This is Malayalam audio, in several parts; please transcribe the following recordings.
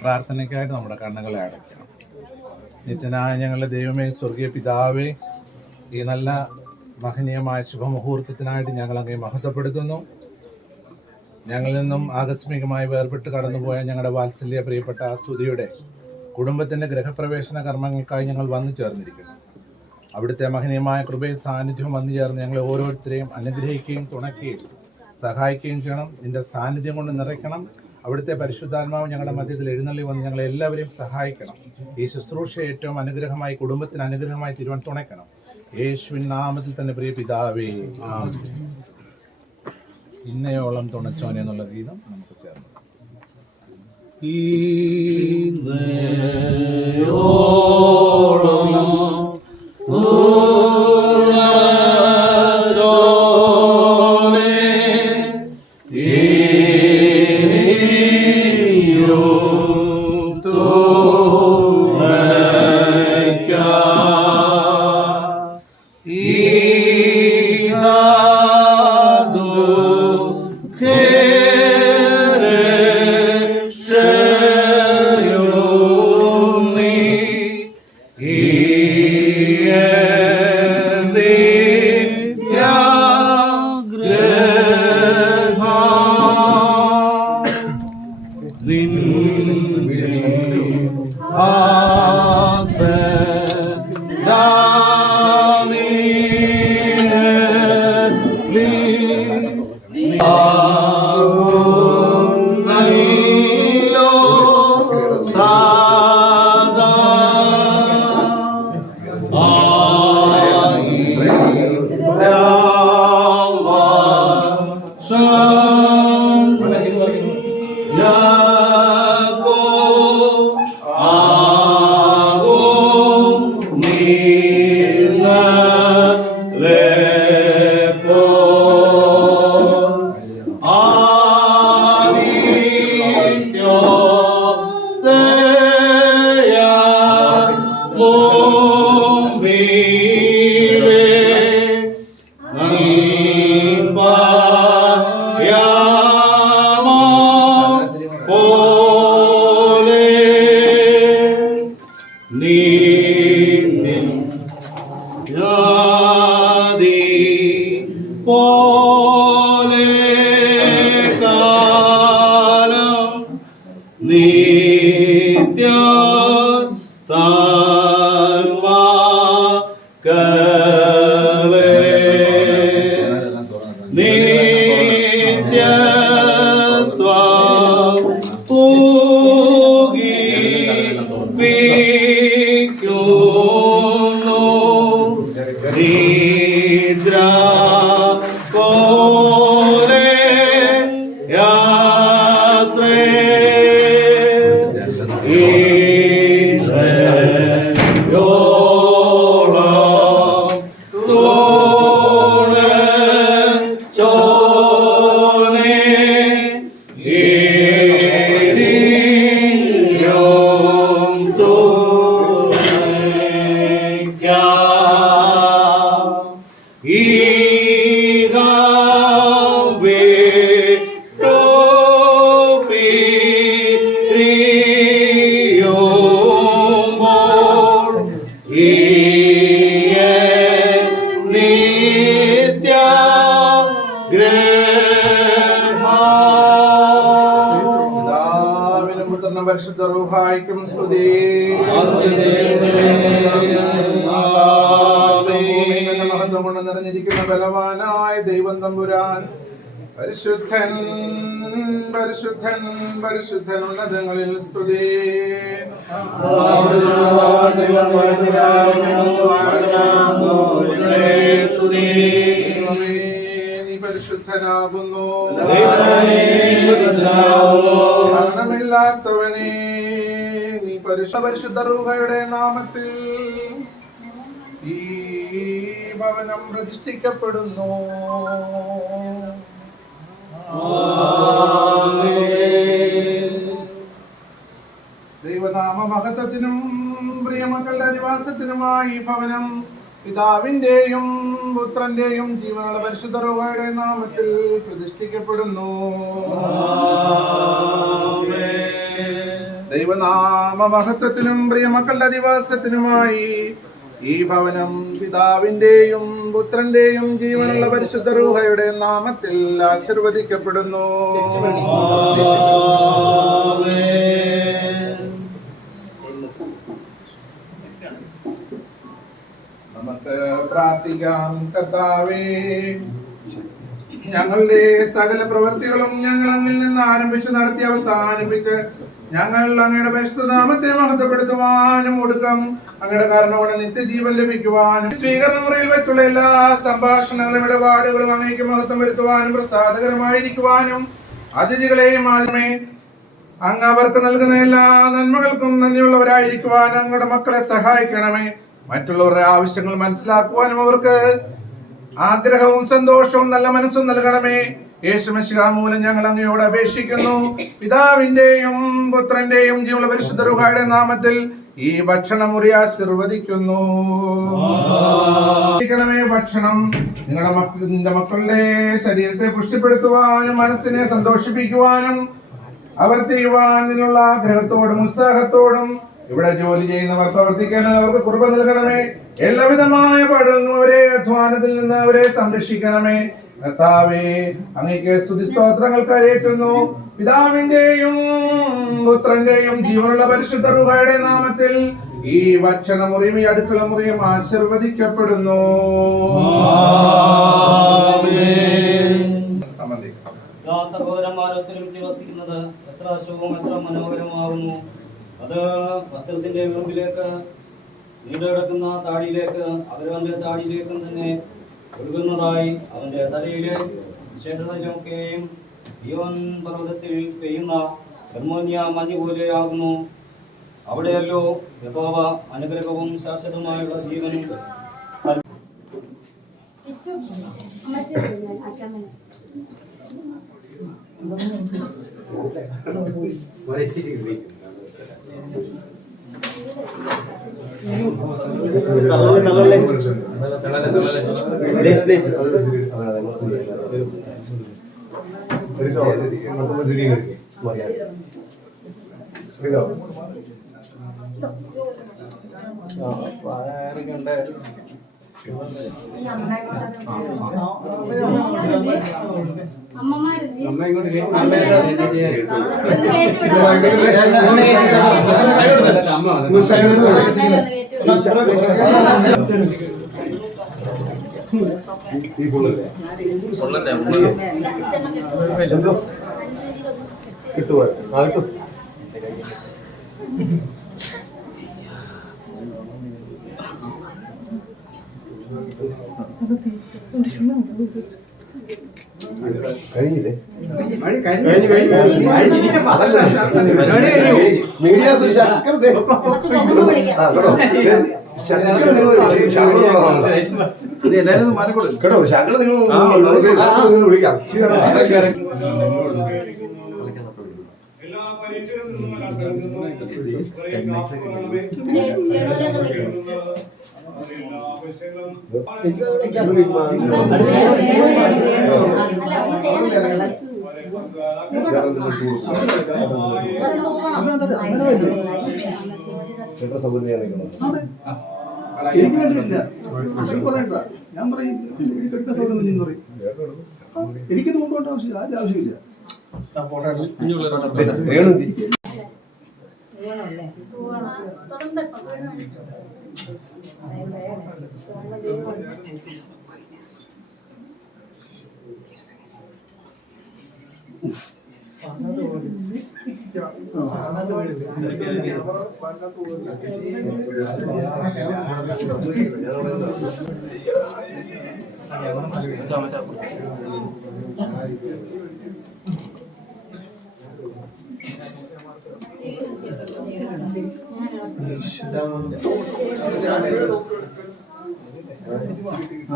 പ്രാർത്ഥനയ്ക്കായിട്ട് നമ്മുടെ കണ്ണുകളെ അടയ്ക്കണം. നിത്യനായ ഞങ്ങളുടെ ദൈവമേ, സ്വർഗീയ പിതാവേ, ഈ നല്ല മഹനീയമായ ശുഭമുഹൂർത്തത്തിനായിട്ട് ഞങ്ങൾ അങ്ങേ മഹത്വപ്പെടുത്തുന്നു. ഞങ്ങളിൽ നിന്നും ആകസ്മികമായി വേർപെട്ട് കടന്നുപോയ ഞങ്ങളുടെ വാത്സല്യ പ്രിയപ്പെട്ട സ്തുതിയുടെ കുടുംബത്തിൻ്റെ ഗൃഹപ്രവേശന കർമ്മങ്ങൾക്കായി ഞങ്ങൾ വന്നു ചേർന്നിരിക്കുന്നു. അവിടുത്തെ മഹനീയമായ കൃപയും സാന്നിധ്യവും വന്നു ചേർന്ന് ഞങ്ങളെ ഓരോരുത്തരെയും അനുഗ്രഹിക്കുകയും തുണയ്ക്കുകയും സഹായിക്കുകയും ചെയ്യണം. നിന്റെ സാന്നിധ്യം കൊണ്ട് നിറയ്ക്കണം. അവിടുത്തെ പരിശുദ്ധാത്മാവ് ഞങ്ങളുടെ മധ്യത്തിൽ എഴുന്നള്ളി വന്ന് ഞങ്ങളെ എല്ലാവരെയും സഹായിക്കണം. ഈ ശുശ്രൂഷ ഏറ്റവും അനുഗ്രഹമായി, കുടുംബത്തിന് അനുഗ്രഹമായി തിരുവൻ തുണയ്ക്കണം. യേശുവിൻ നാമത്തിൽ തന്നെ പ്രിയ പിതാവേ, ഇന്നയോളം തുണച്ചോനെ എന്നുള്ള ഗീതം നമുക്ക് ചേർന്ന് Yeah. പരിശുദ്ധ റൂഹായിക്കും സ്തുതി. മഹത്വം കൊണ്ട് നിറഞ്ഞിരിക്കുന്ന ബലവാനായ ദൈവം തമ്പുരാൻ പരിശുദ്ധൻ പരിശുദ്ധൻ പരിശുദ്ധൻ ഉന്നതങ്ങളിൽ സ്തുതി. നീ പരിശുദ്ധനാകുന്നു, മരണമില്ലാത്തവനെ നീ പരിശുദ്ധ റൂഹയുടെ നാമത്തിൽ ഈ ഭവനം പ്രതിഷ്ഠിക്കപ്പെടുന്നു. ദൈവനാമ മഹത്വത്തിനും പ്രിയമക്കളുടെ അധിവാസത്തിനുമായി ഭവനം പിതാവിന്റെയും പുത്രന്റെയും ജീവനുള്ള പരിശുദ്ധ റൂഹയുടെ നാമത്തിൽ പ്രതിഷ്ഠിക്കപ്പെടുന്നു. ദൈവനാമ മഹത്വത്തിനും പ്രിയമക്കളുടെ അധിവാസത്തിനുമായി ഈ ഭവനം പിതാവിന്റെയും പുത്രന്റെയും ജീവനുള്ള പരിശുദ്ധ റൂഹയുടെ നാമത്തിൽ ആശീർവദിക്കപ്പെടുന്നു. നമുക്ക് പ്രാർത്ഥിക്കാം. കർത്താവേ, ഞങ്ങളുടെ സകല പ്രവൃത്തികളും ഞങ്ങൾ അങ്ങിൽ നിന്ന് ആരംഭിച്ച് നടത്തി അവസാനിപ്പിച്ച് ഞങ്ങൾ അങ്ങയുടെ പരിശുദ്ധ നാമത്തെ മഹത്വപ്പെടുത്തുവാനും ഒടുക്കം അങ്ങയുടെ കാരണമാണ് നിത്യജീവൻ ലഭിക്കുവാനും സ്വീകരണ മുറിയിൽ വെച്ചുള്ള എല്ലാ സംഭാഷണങ്ങളും ഇടപാടുകളും അങ്ങേക്ക് മഹത്വം വരുത്തുവാനും പ്രസാദകരമായിരിക്കുവാനും അതിഥികളെയും ആദ്യമേ അങ്ങ് അവർക്ക് നൽകുന്ന എല്ലാ നന്മകൾക്കും നന്ദിയുള്ളവരായിരിക്കുവാനും അങ്ങയുടെ മക്കളെ സഹായിക്കണമേ. മറ്റുള്ളവരുടെ ആവശ്യങ്ങൾ മനസ്സിലാക്കുവാനും അവർക്ക് ആഗ്രഹവും സന്തോഷവും നല്ല മനസ്സും നൽകണമേ. യേശുമിശിഹാ മൂലം ഞങ്ങൾ അങ്ങയോട് അപേക്ഷിക്കുന്നു. പിതാവിന്റെയും പുത്രന്റെയും ജീവനുള്ള പരിശുദ്ധ റൂഹായുടെ നാമത്തിൽ ഈ ഭക്ഷണമുറി ആശീർവദിക്കുന്നു. ഭക്ഷണം നിങ്ങളുടെ മക്കളുടെ ശരീരത്തെ പുഷ്ടിപ്പെടുത്തുവാനും മനസ്സിനെ സന്തോഷിപ്പിക്കുവാനും അവർ ചെയ്യുവാനുള്ള ആഗ്രഹത്തോടും ഉത്സാഹത്തോടും ഇവിടെ ജോലി ചെയ്യുന്നവർ പ്രവർത്തിക്കണം. അവർക്ക് കൃപ നൽകണമേ. എല്ലാവിധമായ പാടുകളും അവരെ അധ്വാനത്തിൽ നിന്ന് അവരെ സംരക്ഷിക്കണമേ. കർത്താവേ, അങ്ങേക്ക് സ്തുതി സ്തോത്രങ്ങൾ കരയേറ്റുന്നു. പിതാവിന്റെയും പുത്രന്റെയും ജീവനുള്ള പരിശുദ്ധ റൂഹയുടെ നാമത്തിൽ ഈ ഭക്ഷണമുറിയും ഈ അടുക്കള മുറിയും ആശീർവദിക്കപ്പെടുന്നു. സഹോദരന്മാരൊത്തിരി വസിക്കുന്നത് എത്ര അശുഭവും എത്ര മനോഹരമാകുന്നു. അത് വസ്ത്രത്തിന്റെ വിറമ്പിലേക്ക് നീണ്ടുകിടക്കുന്ന താടിയിലേക്ക് അവരവന്റെ താടിയിലേക്കും തന്നെ ഒഴുകുന്നതായി അവന്റെ തലയിലെ ശേഷതലമൊക്കെയും ജീവൻ പർവ്വതത്തിൽ പെയ്യുന്ന ഹെർമോനിയ മഞ്ഞ് പോലെയാകുന്നു. അവിടെയല്ലോ യഹോവ അനുഗ്രഹവും ശാശ്വതമായുള്ള ജീവനും കിട്ടുമോ? കഴിഞ്ഞില്ലേ? മീഡിയ എല്ലാരും മാറിക്കൊള്ളു കേട്ടോ. ശകലം നിങ്ങൾ വിളിക്കാം. എനിക്ക് വേണ്ടിയില്ല പറയണ്ട, ഞാൻ പറയും എടുക്കാൻ സൗകര്യം പറയും. എനിക്ക് നോക്കേണ്ട ആവശ്യമില്ല.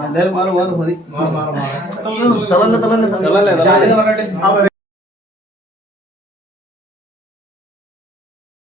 എല്ലാരും മാറും മതി.